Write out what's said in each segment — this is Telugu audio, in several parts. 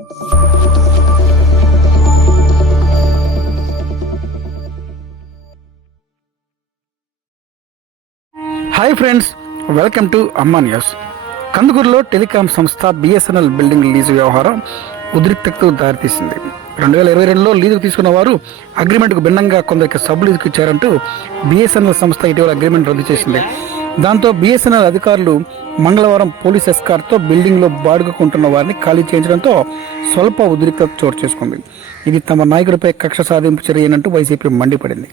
Hi friends welcome to Amma news కందుకూరులో telecom సంస్థ బిఎస్ఎన్ఎల్ బిల్డింగ్ లీజు వ్యవహారం ఉద్రిక్తకు దారితీసింది. రెండు వేల ఇరవై రెండులో లీజుకు తీసుకున్న వారు అగ్రిమెంట్కు భిన్నంగా కొందరికి సబ్ లీజుకు ఇచ్చారంటూ బిఎస్ఎన్ఎల్ సంస్థ ఇటీవల అగ్రిమెంట్ రద్దు చేసింది. దాంతో బిఎస్ఎన్ఎల్ అధికారులు మంగళవారం పోలీస్ ఎస్కార్తో బిల్డింగ్లో బాడుగుకుంటున్న వారిని ఖాళీ చేయించడంతో స్వల్ప ఉద్రిక్తత చోటు చేసుకుంది. ఇది తమ నాయకుడిపై కక్ష సాధింపు చర్యనంటూ వైసీపీ మండిపడింది.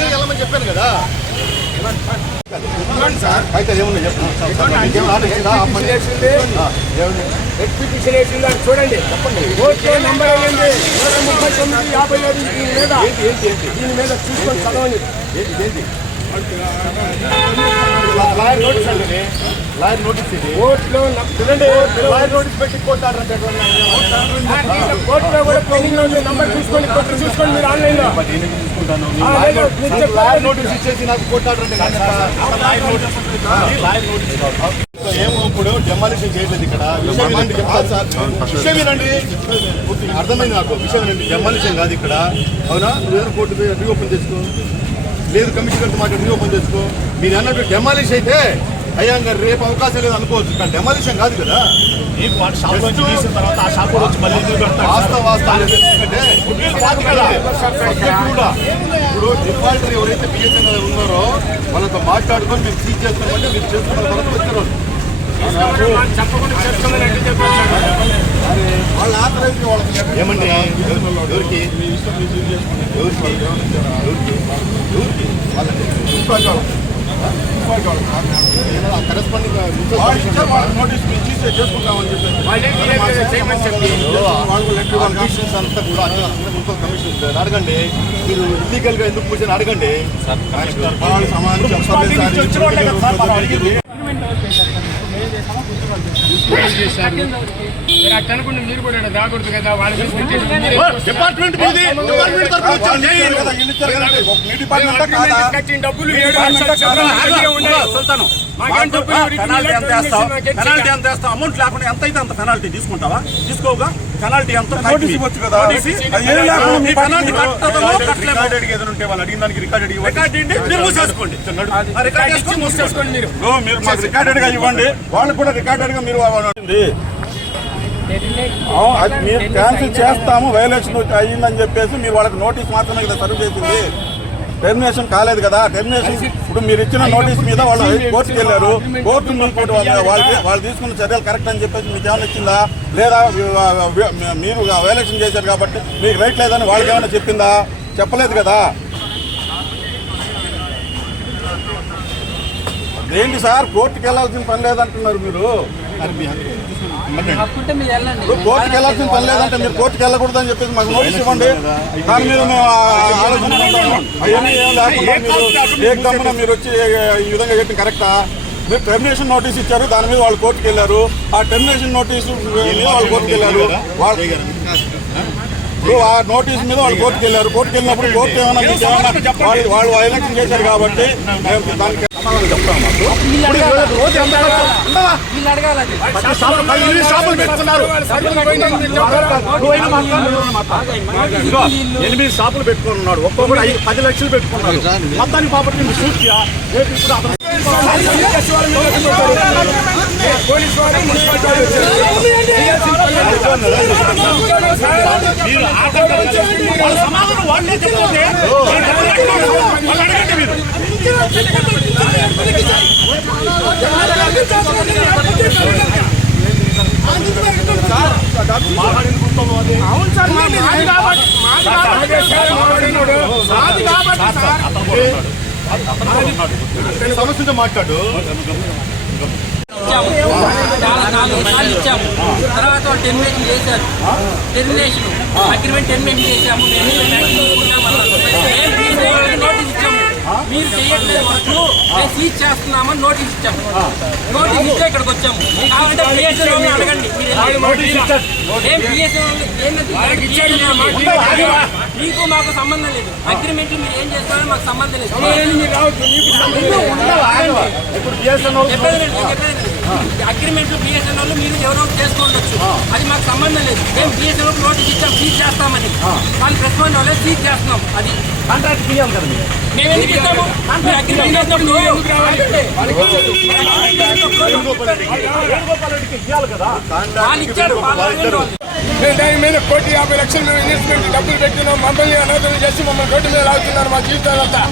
ఇదే వెళ్ళమని చెప్పాను కదా. సార్. అయితే ఏముంది? చెప్పండి. చూడండి. చెప్పండి. ఓకే నంబర్ అయ్యింది. ముప్పై తొమ్మిది యాభై ఏడు దీని మీద. దీని మీద చూసుకొని చదవండి. ఏంటి ఏంటి? లాయర్ నోటీస్ అండి ఇది. లాయర్ నోటీస్ ఇది. కోర్టులో చూడండి లాయర్ నోటీస్ పెట్టి? కోర్టులో కూడా పెండింగ్లో ఉంది నంబర్ చూసుకోండి కొట్టి చూసుకోండి మీరు ఆన్లైన్లో లాయర్ నోటీస్- ఇచ్చేసి నాకు. లాయర్ నోటీస్ లాయర్ నోటీస్ కాదు. ఏమో ఇప్పుడు డెమాలిషన్ చేయలేదు ఇక్కడ. విషయం విషయం వినండి. అర్థమైంది నాకు. విషయం వినండి. డెమాలిషన్ కాదు ఇక్కడ. అవునా? కోర్టు రీఓపెన్ చేసుకో? లేదు కమిషనర్ మాట రీఓపెన్ చేసుకో. మీరు అన్నట్టు డెమాలిష్ అయితే అయ్యా రేపు అవకాశం లేదు అనుకోవచ్చు. కానీ డెమాలిషన్ కాదు కదా. ఇప్పుడు డిఫాల్టర్ ఎవరైతే బిఎస్ఎన్ఎల్ ఉన్నారో వాళ్ళతో మాట్లాడుకొని మేము సీజ్ చేస్తామంటే మీరు చేసుకున్న తర్వాత వచ్చారు ఏమండి? ఎవరికి? ఎవరికి? ఎవరికి? ఎవరికి కరెస్పాండింగ్ నోటీస్ చేసుకుంటామని చెప్పి అంతా కూడా మున్సిపల్ అడగండి మీరు ఇల్లీగల్గా ఎందుకు కూర్చొని అడగండి సమాధానం మీరు కూడా కదా వాళ్ళు డిపార్ట్మెంట్ కట్టిన డబ్బులు ఏడు. పెనాల్టీ ఎంత వేస్తావు? పెనాల్టీ ఎంత వేస్తావు? అమౌంట్ లేకుండా ఎంత అయితే అంత పెనాల్టీ తీసుకుంటావా? తీసుకోగా పెనాల్టీ ఎంత నోటీస్ ఇవ్వచ్చు కదా? మీ పెనాల్టీ కట్టదో కట్టలేమో. రికార్డెడ్ ఏదైనా ఉంటే వాళ్ళు అడిగిన దానికి రికార్డెడ్ ఇవ్వండి. రికార్డ్ మీరు మూసేసుకోండి. ఆ రికార్డ్ చేసుకొని మూసేసుకోండి మీరు. మాకు రికార్డెడ్గా ఇవ్వండి. వాళ్ళకి కూడా రికార్డెడ్గా మీరు అవ్వండి. అవును, అది మీరు క్యాన్సిల్ చేస్తాము వైలేషన్ అయ్యిందని చెప్పేసి మీరు వాళ్ళకి నోటీస్ మాత్రమే కదా సర్వ్ చేసింది. టెర్మినేషన్ కాలేదు కదా టెర్మినేషన్ ఇప్పుడు మీరు ఇచ్చిన నోటీస్ మీద వాళ్ళు కోర్టుకి వెళ్ళారు. కోర్టు మీ కోర్టు వాళ్ళు వాళ్ళు- వాళ్ళు తీసుకున్న చర్యలు కరెక్ట్ అని చెప్పేసి మీకు ఏమైనా ఇచ్చిందా? లేదా మీరు వైలేషన్ చేశారు కాబట్టి మీకు రైట్ లేదని వాళ్ళకి ఏమైనా చెప్పిందా? చెప్పలేదు కదా. ఏంటి సార్? కోర్టుకి వెళ్ళాల్సిన పని లేదంటున్నారు మీరు. కోర్టుకి వెళ్ళాల్సిన పని లేదంటే మీరు కోర్టుకి వెళ్ళకూడదని చెప్పేసి మాకు నోటీస్ ఇవ్వండి. దాని మీద మేము ఆ- ఆలోచించుకుంటాము మీరు వచ్చి ఈ విధంగా చెప్పిన కరెక్టా? మీరు టెర్మినేషన్ నోటీస్ ఇచ్చారు దాని మీద వాళ్ళు కోర్టుకి వెళ్ళారు. ఆ టెర్మినేషన్ నోటీస్ మీద వాళ్ళు కోర్టుకి వెళ్ళారు. వాళ్ళు ఇప్పుడు ఆ నోటీస్ మీద వాళ్ళు కోర్టుకి వెళ్ళారు. కోర్టుకి వెళ్ళినప్పుడు కోర్టు ఏమైనా వాళ్ళు వాళ్ళు ఎలక్షన్ చేశారు కాబట్టి దానికి సమాధానం చెప్తాం మాకు రోజు- ఎంత ఎనిమిది షాపులు పెట్టుకున్నాడు ఒక్కొక్కడు ఐదు పది లక్షలు పెట్టుకున్నాడు మొత్తానికి పాపట్టి మీ సూచియా రేపు ఇప్పుడు అతను పోలీసు వారు మున్సిపాలిటీ వాళ్ళు వచ్చారు. మీరు సమాధానం వాళ్ళే అవును సార్ మాది కాబట్టి మాది కాబట్టి సమస్యతో మాట్లాడు చాలా నాలుగు ఇచ్చాము. తర్వాత వాళ్ళు టెర్మినేషన్ చేశారు టెర్మినేషన్ అగ్రిమెంట్ టెర్మినేషన్ చేశాము మీరు చేయట్లేదు వర్క్ మేము సీజ్ చేస్తున్నామని నోటీస్ ఇచ్చాము నోటీస్ ఇచ్చే ఇక్కడికి వచ్చాము కావాలంటే బిఎస్ఎన్ వాళ్ళని అడగండి. మాకు మీకు సంబంధం లేదు. అగ్రిమెంట్ మీరు ఏం చేస్తారో మాకు సంబంధం లేదు. మీరు రావద్దు. ఇప్పుడు బిఎస్ఎన్ఎల్ వాళ్ళు మీరు ఎవరో చేసుకోవచ్చు అది మాకు సంబంధం లేదు. మేము బిఎస్ఎన్ నోటీస్ ఇచ్చాం సీజ్ చేస్తామని. వాళ్ళు రెస్పాండ్ అవ్వలేదు సీజ్ చేస్తున్నాం. అది కాంట్రాక్ట్ తీయాలి కదా మీరు? మేము ఎందుకు ఇస్తాము అగ్రిమెంట్ వాళ్ళు ఇచ్చారు వాళ్ళు వాళ్ళు. మీద కోటి యాభై లక్షలు మేము ఇన్వెస్ట్మెంట్ డబ్బులు పెట్టినాం. మమ్మల్ని అనాథం చేసి మమ్మల్ని రోడ్డు మీద లాగుతున్నారు మా జీవితాలంతా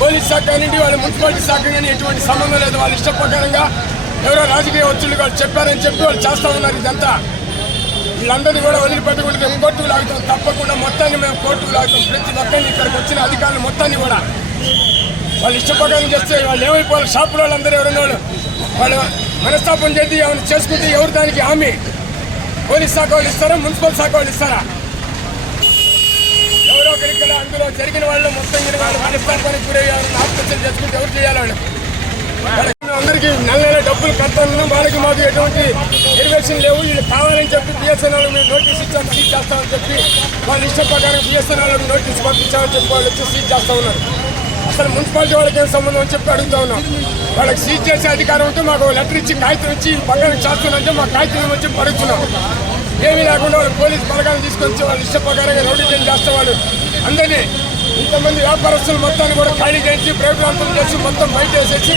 పోలీస్ శాఖ నుండి వాళ్ళ మున్సిపాలిటీ శాఖ కానీ ఎటువంటి సంబంధం లేదు. వాళ్ళ ఇష్ట ప్రకారంగా ఎవరో రాజకీయ వచ్చులు వాళ్ళు చెప్పారని చెప్పి వాళ్ళు చేస్తా ఉన్నారు ఇదంతా. వీళ్ళందరినీ కూడా వదిలిపెట్టుకుంటే మేము కోర్టుకు లాగుతాం. తప్పకుండా మొత్తాన్ని మేము కోర్టుకు లాగుతాం. ప్రతి ఒక్కరిని ఇక్కడికి వచ్చిన అధికారులు మొత్తాన్ని కూడా. వాళ్ళు ఇష్ట చేస్తే వాళ్ళు ఏమైపోవాలి? షాపుల వాళ్ళందరూ ఎవరైనా వాళ్ళు వాళ్ళు మనస్తాపం చేసి ఏమైనా చేసుకుంటే ఎవరు దానికి హామీ? పోలీస్ శాఖ వాళ్ళు ఇస్తారా? మున్సిపల్ శాఖ వాళ్ళు ఇస్తారా? ఎవరో ఒకరికి అందులో జరిగిన వాళ్ళు మొత్తం జరిగిన వాళ్ళు మనస్తాపానికి గురయ్యారు ఆత్మహత్యలు చేసుకుంటే ఎవరు చేయాలి వాళ్ళు వీళ్ళకి నెల నెల డబ్బులు కట్టాలను వాళ్ళకి మాకు ఎటువంటి ఎరివేషన్ లేవు. వీళ్ళు కావాలని చెప్పి బిఎస్ఎన్ఎల్ మీరు నోటీస్ ఇచ్చాను సీజ్ చేస్తామని చెప్పి వాళ్ళ ఇష్ట ప్రకారం బిఎస్ఎన్ఎల్ నోటీస్ పంపించామని చెప్పి వాళ్ళు వచ్చి సీజ్ చేస్తా ఉన్నారు. అసలు మున్సిపాలిటీ వాళ్ళకి ఏం సంబంధం అని చెప్పి అడుగుతా ఉన్నాం. వాళ్ళకి సీజ్ చేసే అధికారం ఉంటే మాకు లెటర్ ఇచ్చి కాగితం ఇచ్చి బంగారం చేస్తానంటే మాకు కాగితం వచ్చి పడుతున్నాం ఏమీ లేకుండా వాళ్ళు పోలీస్ బలగాన్ని తీసుకొచ్చి వాళ్ళు ఇష్ట ప్రకారంగా రౌడీజన్ చేస్తే వాళ్ళు? అందరినీ ఇంతమంది వ్యాపారస్తులు మొత్తాన్ని కూడా ఖాళీ చేసి ప్రైవేట్ చేసి మొత్తం బయట వేసేసి